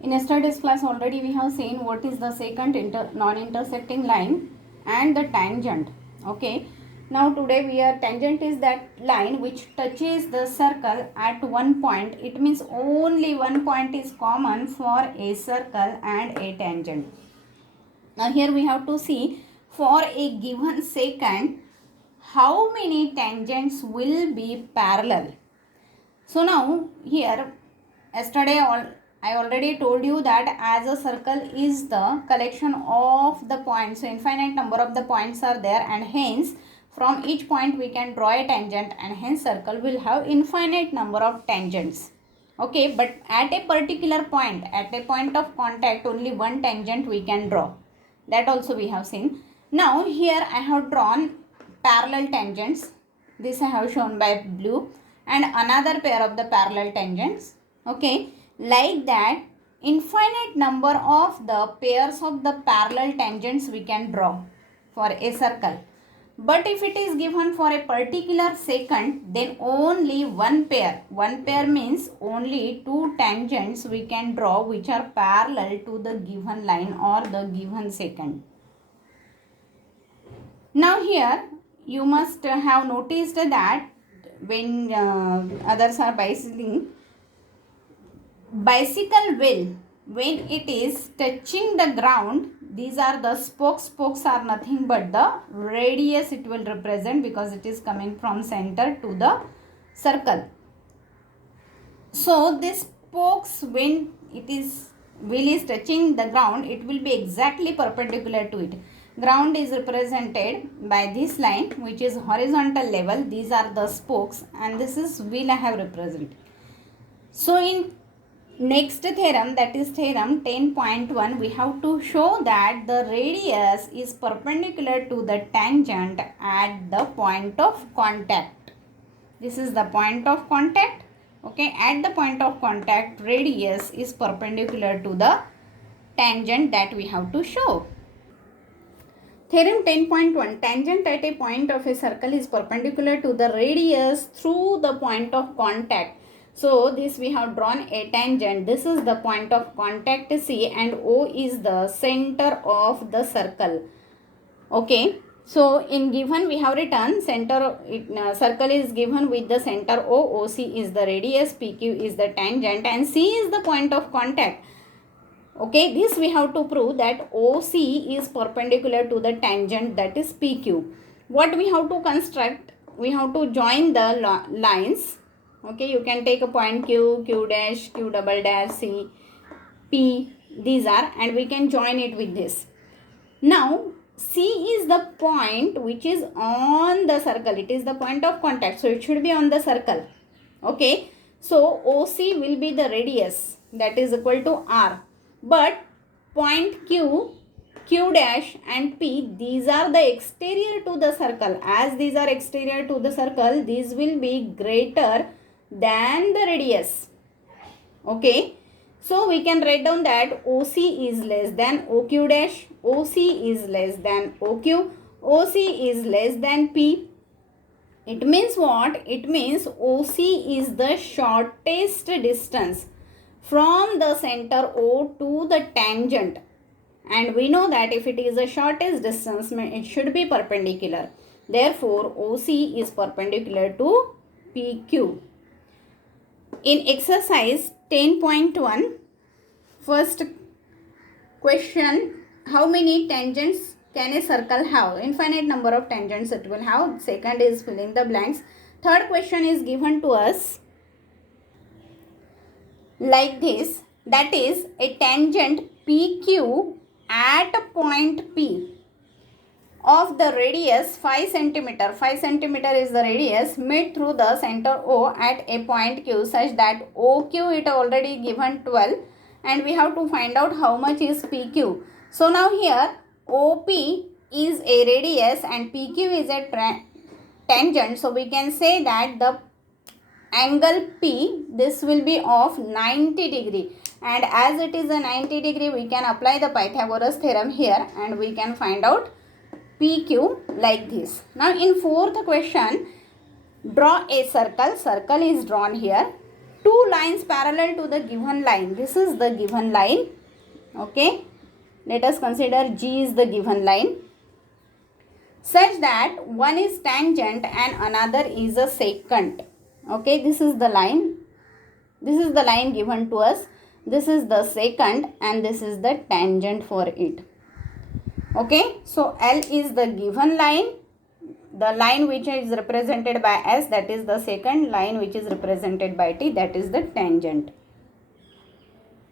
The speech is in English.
In yesterday's class already we have seen what is the secant non-intersecting line and the tangent. Okay. Now today we are tangent is that line which touches the circle at one point. It means only one point is common for a circle and a tangent. Now here we have to see for a given secant how many tangents will be parallel. So now here yesterday I already told you that as a circle is the collection of the points. So infinite number of the points are there, and hence from each point we can draw a tangent, and hence circle will have infinite number of tangents. Okay, but at a particular point, at a point of contact, only one tangent we can draw. That also we have seen. Now here I have drawn parallel tangents. This I have shown by blue, and another pair of the parallel tangents. Okay, like that infinite number of the pairs of the parallel tangents we can draw for a circle. But if it is given for a particular secant, then only one pair. One pair means only two tangents we can draw which are parallel to the given line or the given secant. Now here you must have noticed that when others are bicycling wheel, when it is touching the ground, these are the spokes. Spokes are nothing but the radius it will represent, because it is coming from center to the circle. So this spokes, when wheel is touching the ground, it will be exactly perpendicular to it. Ground is represented by this line which is horizontal level. These are the spokes, and this is wheel I have represented. So in next theorem, that is theorem 10.1, we have to show that the radius is perpendicular to the tangent at the point of contact. This is the point of contact. Okay, at the point of contact, radius is perpendicular to the tangent that we have to show. Theorem 10.1, tangent at a point of a circle is perpendicular to the radius through the point of contact. So this we have drawn a tangent. This is the point of contact C, and O is the center of the circle. Okay. So in given we have written circle is given with the center O, OC is the radius, PQ is the tangent, and C is the point of contact. Okay, this we have to prove that OC is perpendicular to the tangent, that is PQ. What we have to construct? We have to join the lines. Okay, you can take a point Q, Q dash, Q double dash, C, P, these are, and we can join it with this. Now, C is the point which is on the circle. It is the point of contact, so it should be on the circle. Okay, so OC will be the radius, that is equal to R. But point Q, Q dash and P, these are the exterior to the circle. As these are exterior to the circle, these will be greater than the radius. Okay, so we can write down that OC is less than OQ dash, OC is less than OQ, OC is less than P. It means what? It means OC is the shortest distance from the center O to the tangent, and we know that if it is the shortest distance, it should be perpendicular. Therefore, OC is perpendicular to PQ. In exercise 10.1, first question, how many tangents can a circle have? Infinite number of tangents it will have. Second is filling the blanks. Third question is given to us like this, that is a tangent PQ at point P of the radius 5 cm. 5 cm is the radius made through the center O at a point Q, such that OQ it already given 12, and we have to find out how much is PQ. So now here OP is a radius and PQ is a tangent. So we can say that the angle P, this will be of 90 degree, and as it is a 90 degree, we can apply the Pythagoras theorem here, and we can find out PQ like this. Now in fourth question, draw a circle. Circle is drawn here. two lines parallel to the given line. This is the given line. Okay, let us consider G is the given line, such that one is tangent and another is a secant. Okay, this is the line. This is the line given to us. This is the secant and this is the tangent for it. Okay, so L is the given line. The line which is represented by S, that is the secant. Line which is represented by T, that is the tangent.